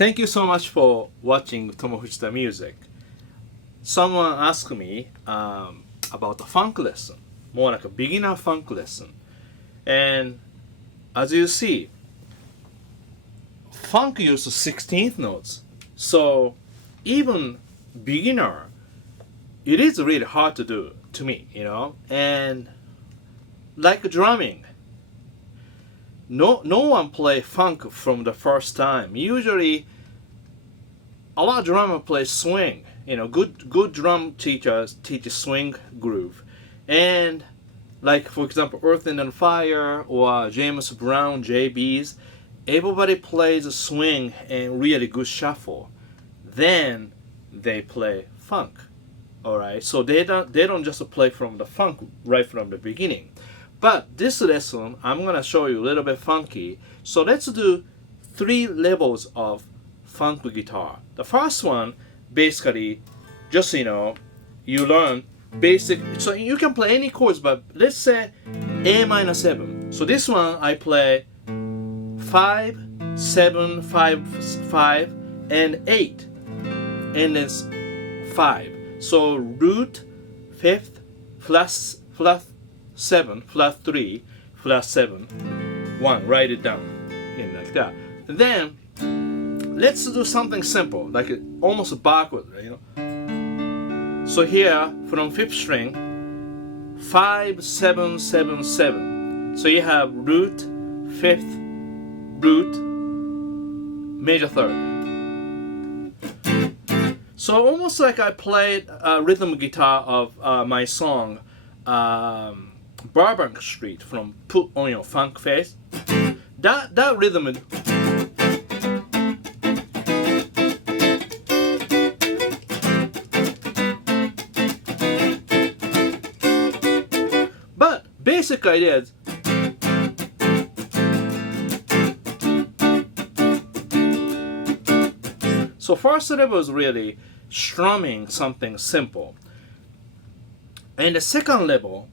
Thank you so much for watching Tomo Fujita music. Someone asked me about the funk lesson, more like a beginner funk lesson. And as you see, funk uses 16th notes. So even beginner, it is really hard to do to me, you know. And like drumming, no one play funk from the first time. Usually, a lot of drummers play swing. You know, good drum teachers teach swing groove, and like for example, Earth, and Fire or James Brown, JB's, everybody plays a swing and really good shuffle. Then they play funk. All right, so they don't just play from the funk right from the beginning. But this lesson, I'm gonna show you a little bit funky. So let's do 3 levels of funk guitar. The first one, basically, just you learn basic. So you can play any chords, but let's say A minor 7. So this one I play 5, 7, 5, 5, and 8, and then 5. So root 5th plus 7 plus 3 plus 7 1. Write it down in like that. And then let's do something simple, like almost backward, you know. So here from 5th string, 5 7 7 7. So you have root 5th, root, major 3rd. So almost like I played rhythm guitar of my song Burbank Street from Put On Your Funk Face. That rhythm is but basic idea is so first level is really strumming something simple. And the second level,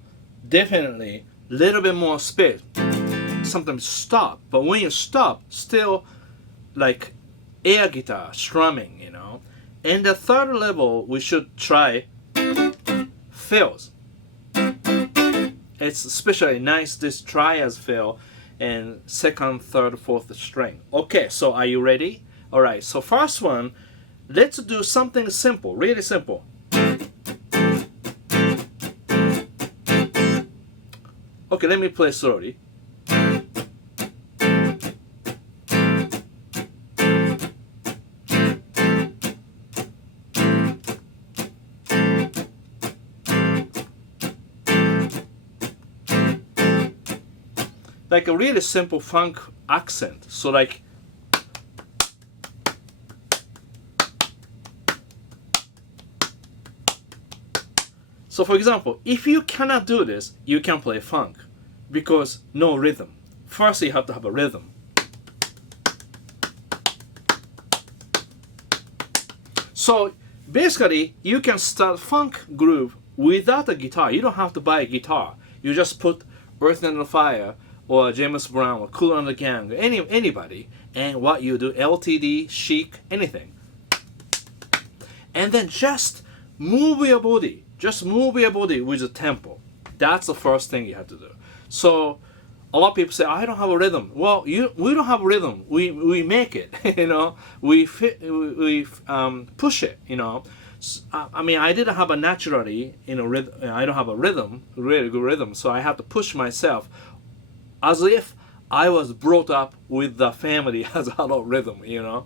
definitely a little bit more space. Sometimes stop, but when you stop, still like air guitar strumming, you know. And the third level, we should try fills. It's especially nice this try as fill and second, third, fourth string. Okay, so are you ready? All right. So first one, let's do something simple, really simple. Okay, let me play slowly. Like a really simple funk accent. So like so for example, if you cannot do this, you can play funk because no rhythm. First you have to have a rhythm. So basically, you can start funk groove without a guitar. You don't have to buy a guitar. You just put Earth, and Fire or James Brown or Kool and the Gang, anybody, and what you do, LTD, Chic, anything. And then just move your body. Just move your body with the tempo. That's the first thing you have to do. So a lot of people say, I don't have a rhythm. Well, we don't have a rhythm. We make it, you know. We push it, you know. I mean, I didn't have a naturally, you know, rhythm. I don't have a rhythm, really good rhythm. So I have to push myself as if I was brought up with the family has a lot of rhythm, you know.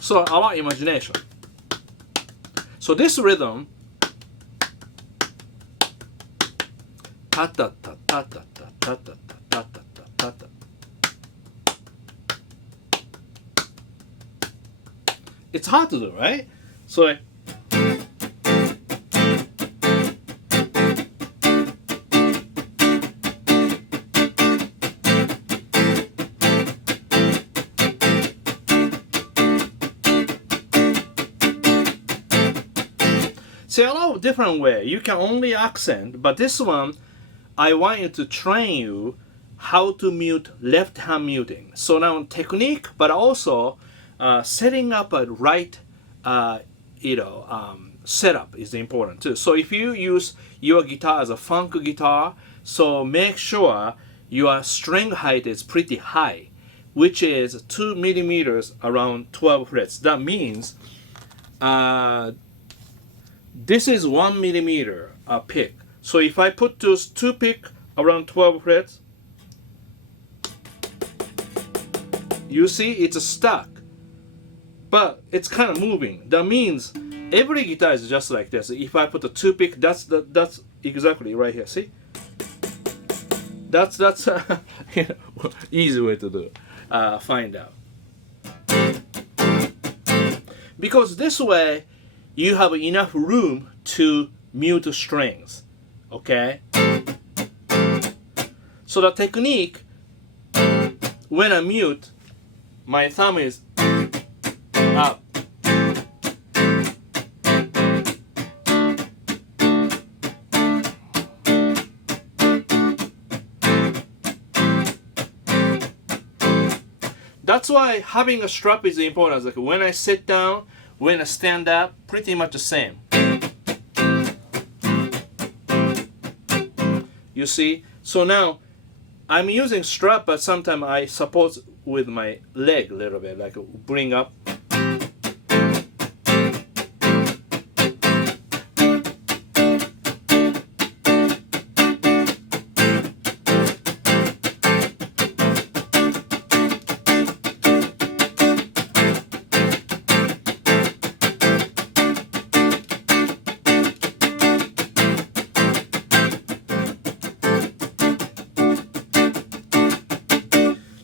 So a lot of imagination. So this rhythm, ta ta ta ta ta ta ta ta ta ta ta ta. It's hard to do, right? So like, see, a lot of different way. You can only accent, but this one, I want you to train you how to mute left hand muting. So now technique, but also setting up a right setup is important too. So if you use your guitar as a funk guitar, so make sure your string height is pretty high, which is 2 millimeters around 12 frets. That means this is 1 millimeter pick. So if I put those 2 pick around 12 frets, you see it's stuck, but it's kind of moving. That means every guitar is just like this. If I put a 2 pick, that's exactly right here. See, that's easy way to do. Find out, because this way you have enough room to mute strings. Okay. So the technique, when I mute, my thumb is up. That's why having a strap is important. Like when I sit down, when I stand up, pretty much the same. You see? So now I'm using strap, but sometimes I support with my leg a little bit, like bring up.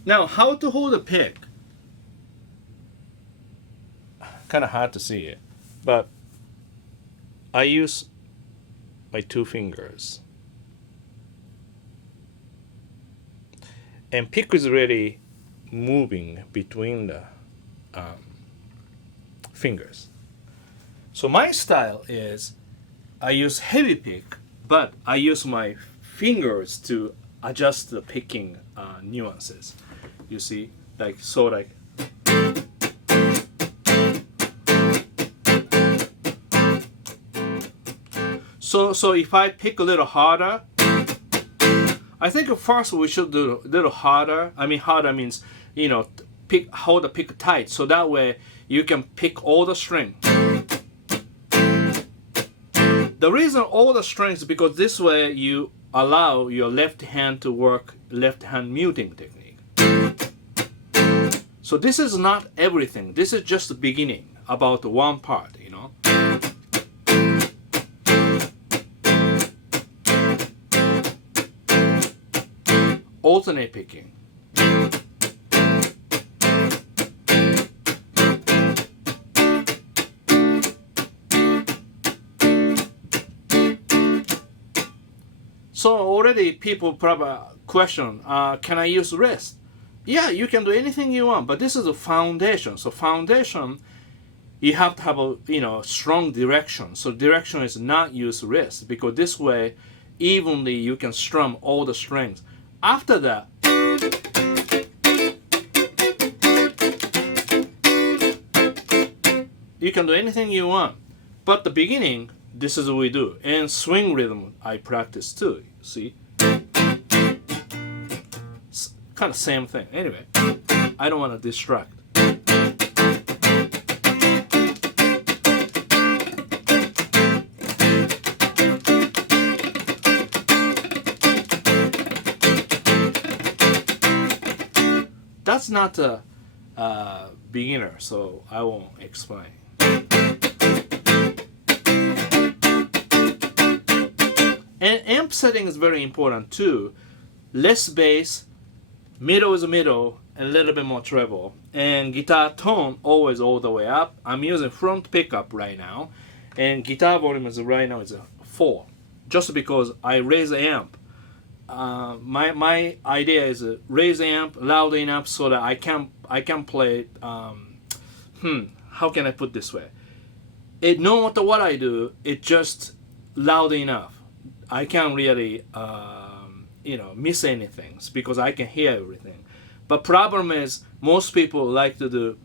Now, how to hold a pick? Kind of hard to see it, but I use my 2 fingers. And pick is really moving between the fingers. So my style is I use heavy pick, but I use my fingers to adjust the picking nuances. You see, like so, like. So if I pick a little harder, I think first we should do a little harder. I mean, harder means, hold the pick tight, so that way you can pick all the string. The reason all the strings is because this way you allow your left hand to work left hand muting technique. So this is not everything. This is just the beginning, about one part, Alternate picking. So already people probably question, can I use wrist? Yeah, you can do anything you want, but this is a foundation. So foundation, you have to have a strong direction. So direction is not use wrist, because this way evenly you can strum all the strings. After that, you can do anything you want. But the beginning, this is what we do. And swing rhythm I practice too, see? Kind of same thing. Anyway, I don't want to distract. That's not a beginner, so I won't explain. And amp setting is very important too. Less bass, middle is middle, and a little bit more treble. And guitar tone always all the way up. I'm using front pickup right now, and guitar volume is right now is a 4, just because I raise the amp. My idea is raise the amp loud enough so that I can play. How can I put this way? No matter what I do, it just loud enough. I can't really miss anything because I can hear everything. But problem is most people like to do,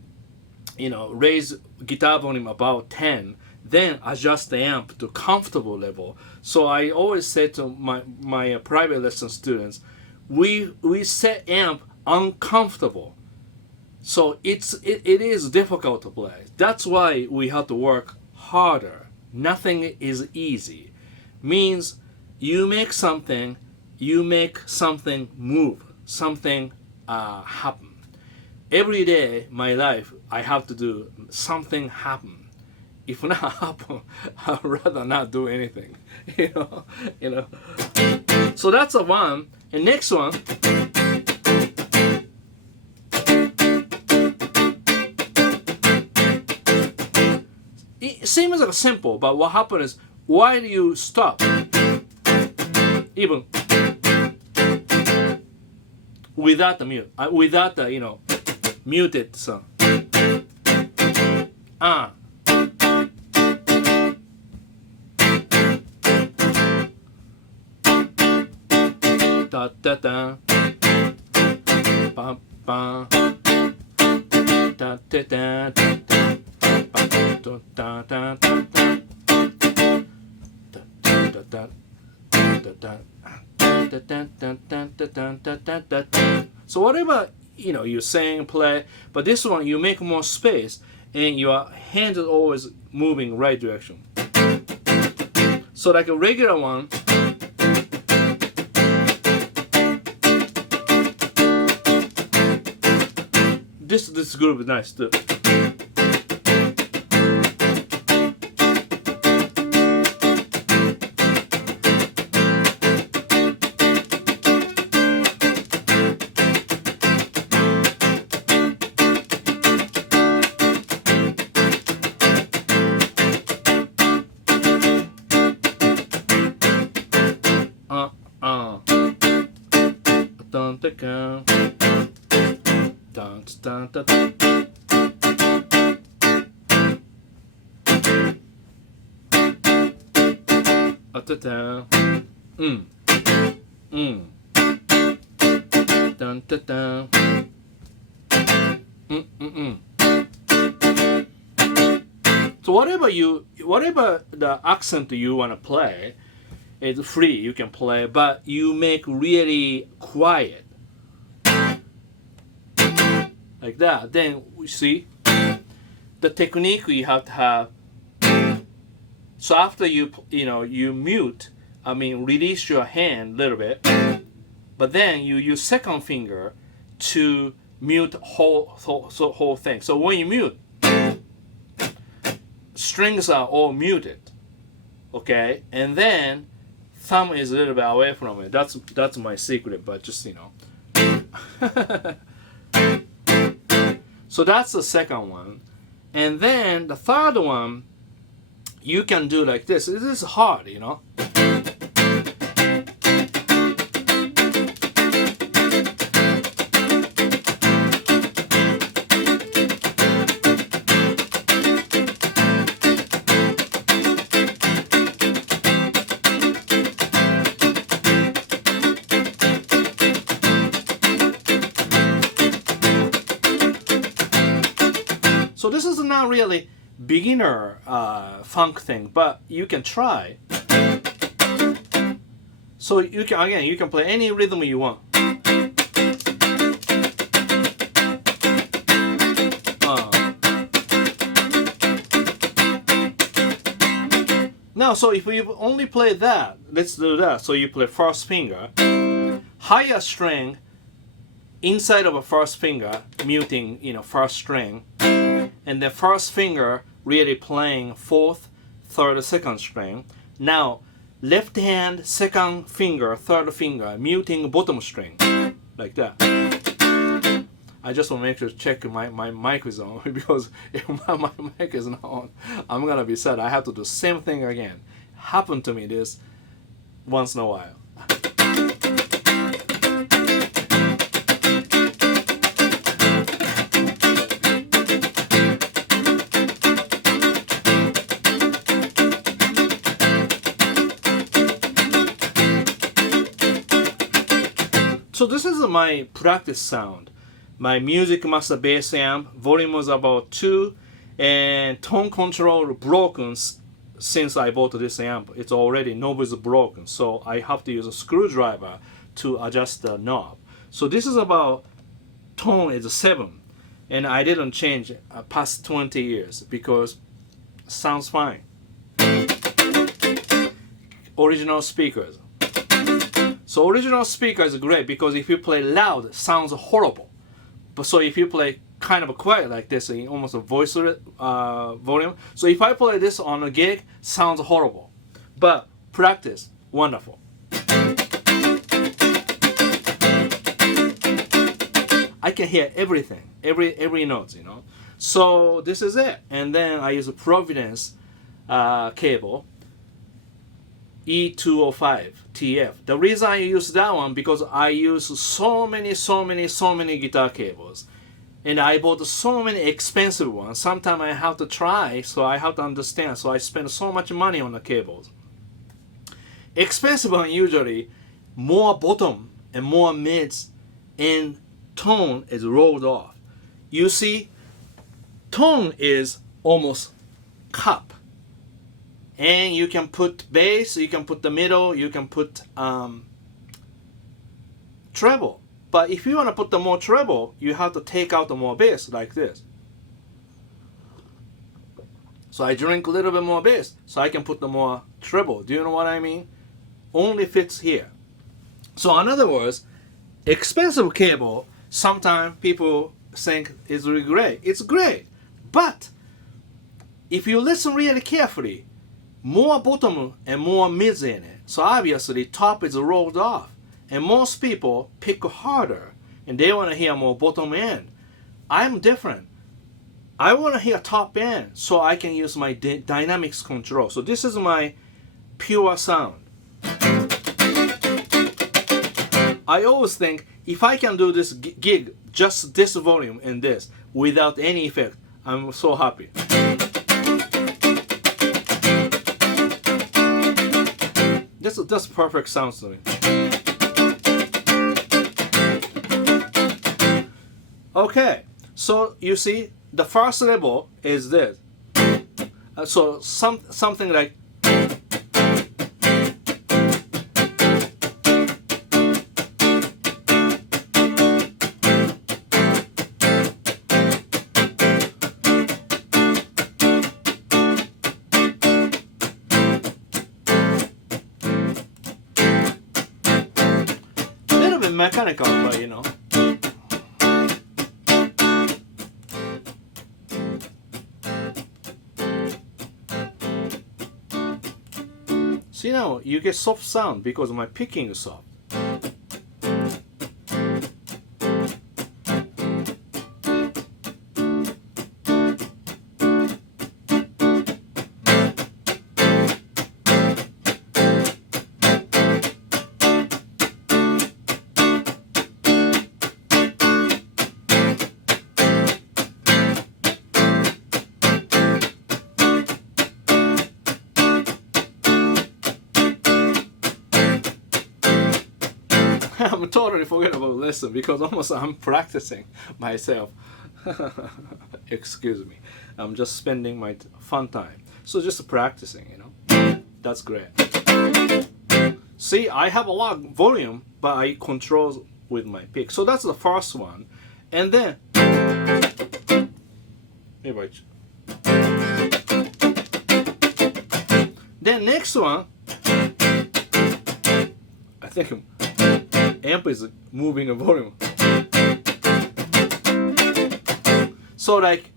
raise guitar volume about 10, then adjust the amp to comfortable level. So I always say to my private lesson students, we set amp uncomfortable. So it is difficult to play. That's why we have to work harder. Nothing is easy. Means you make something move, something happen. Every day my life I have to do something happen. If not happen, I'd rather not do anything. So that's a one. And next one. It seems like simple, but what happens is, why do you stop? Even without the mute, without the muted sound. Da da da, ba ba, da da da da. So whatever you sing, play, but this one you make more space and your hand is always moving right direction. So like a regular one, this group is nice too. So whatever the accent you want to play, it's free, you can play, but you make really quiet. Like that. Then we see the technique you have to have. So after you mute, release your hand a little bit, but then you use second finger to mute whole thing. So when you mute, strings are all muted, okay, and then thumb is a little bit away from it. That's my secret, but just So that's the second one, and then the third one you can do like this. This is hard, So this is not really beginner funk thing, but you can try. So you can play any rhythm you want. Now, so if you only play that, let's do that. So you play first finger, higher string inside of a first finger, muting, first string, and the first finger really playing fourth, third, second string. Now, left hand, second finger, third finger, muting bottom string, like that. I just want to make sure to check my mic is on, because if my mic is not on, I'm gonna be sad. I have to do the same thing again. Happened to me this once in a while. So this is my practice sound. My Musicmaster bass amp, volume was about 2, and tone control broken since I bought this amp. It's already, knob is broken, so I have to use a screwdriver to adjust the knob. So this is about, tone is 7, and I didn't change past 20 years because sounds fine. Original speakers. So original speaker is great because if you play loud, it sounds horrible. But so if you play kind of quiet like this, almost a voice volume. So if I play this on a gig, sounds horrible. But practice, wonderful. I can hear everything, every note, you know. So this is it. And then I use a Providence cable, E205 TF. The reason I use that one because I use so many guitar cables, and I bought so many expensive ones. Sometimes I have to try, so I have to understand. So I spend so much money on the cables. Expensive one usually more bottom and more mids, and tone is rolled off. You see, tone is almost cup. And you can put bass, you can put the middle, you can put treble. But if you want to put the more treble, you have to take out the more bass like this. So I drink a little bit more bass, so I can put the more treble. Do you know what I mean? Only fits here. So in other words, expensive cable, sometimes people think is really great. It's great. But if you listen really carefully, more bottom and more mids in it. So obviously top is rolled off. And most people pick harder and they want to hear more bottom end. I'm different. I want to hear top end so I can use my dynamics control. So this is my pure sound. I always think if I can do this gig, just this volume and this without any effect, I'm so happy. That's perfect sounds to me. Okay, so you see, the first level is this. So something like. Mechanical, but you know. See now, you get soft sound because my picking is soft. I'm totally forget about lesson because almost I'm practicing myself. Excuse me. I'm just spending my fun time. So just practicing, you know. That's great. See, I have a lot of volume, but I control with my pick. So that's the first one. And then then next one, I think amp is moving a volume. So like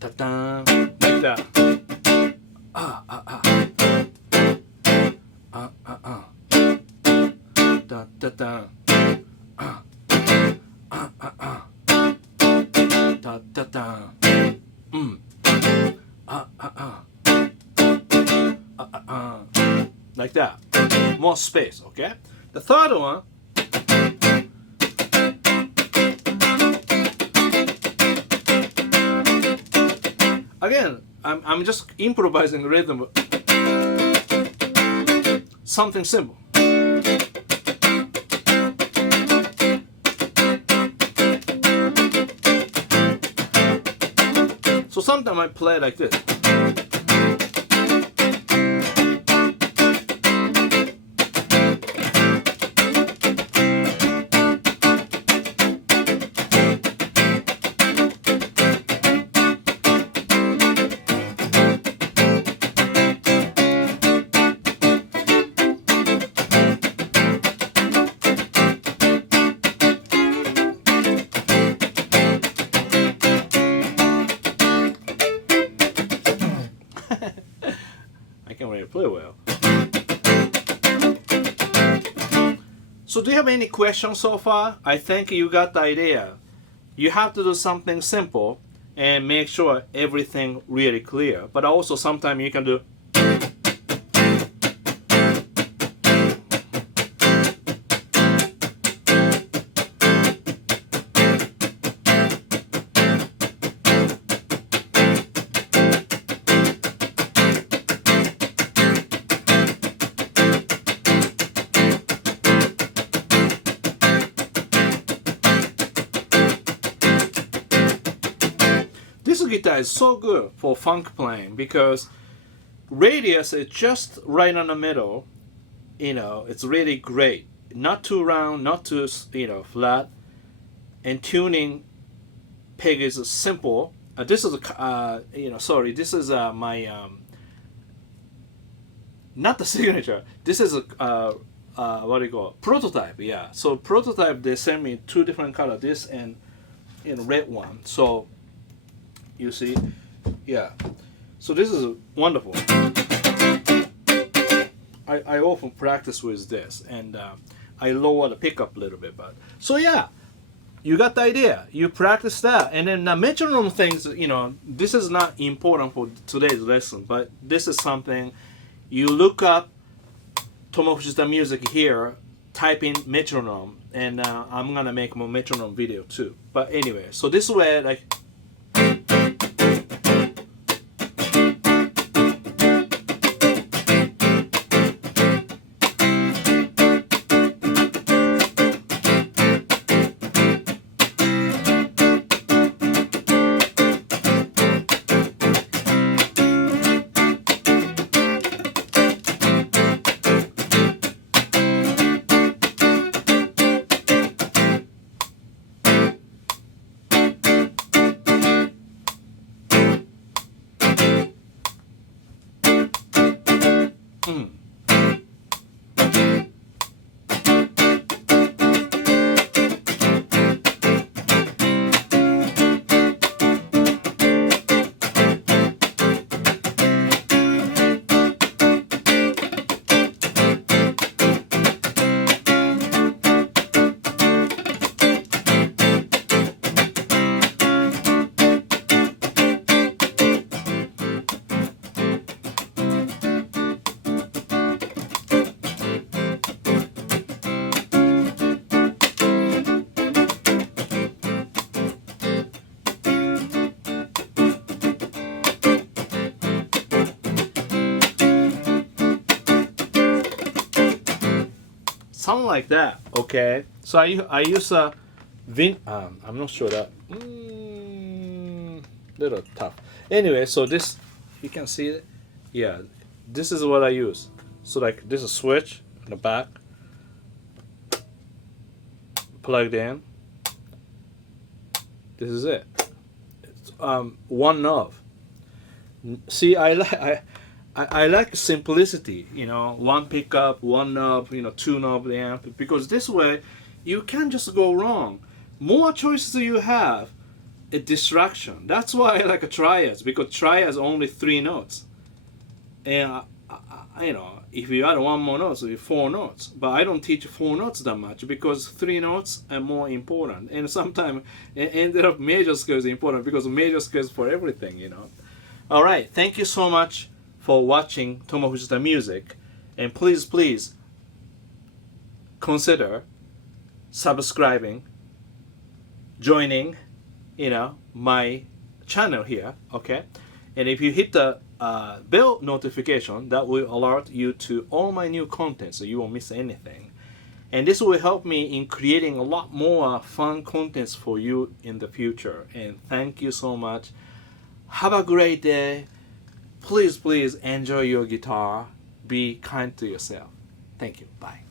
ta-da, like that. Da da da. Da da da. Like that. More space, okay? The third one. Again, I'm just improvising rhythm, something simple. So sometimes I play like this. I can really play well. So do you have any questions so far? I think you got the idea. You have to do something simple and make sure everything really clear. But also sometimes you can do this guitar is so good for funk playing because radius is just right on the middle. You know, it's really great. Not too round, not too flat. And tuning peg is simple. This is this is my not the signature. This is a what do you call it? Proto-type. Yeah. So Proto-type, they sent me two different colors. This and red one. So you see, yeah. So this is wonderful. I often practice with this, and I lower the pickup a little bit, but so yeah, you got the idea. You practice that, and then the metronome things. This is not important for today's lesson, but this is something you look up. Tomo Fujita music here. Type in metronome, and I'm gonna make more metronome video too. But anyway, so this way, like. Something like that, okay? So I use a I'm not sure that little tough. Anyway, so this, you can see it. Yeah, this is what I use. So like this is switch in the back, plugged in. This is it. It's, one knob. See, I like simplicity, one pickup, one knob, two knob amp, because this way you can't just go wrong. More choices you have, a distraction. That's why I like a triads, because triads only 3 notes. And if you add one more note, so you 4 notes. But I don't teach 4 notes that much because 3 notes are more important. And sometimes ended up major scale is important because major scale is for everything, All right, thank you so much for watching Tomo Fujita music, and please consider subscribing, joining, my channel here, okay? And if you hit the bell notification, that will alert you to all my new content so you won't miss anything. And this will help me in creating a lot more fun contents for you in the future. And thank you so much. Have a great day. Please enjoy your guitar. Be kind to yourself. Thank you. Bye.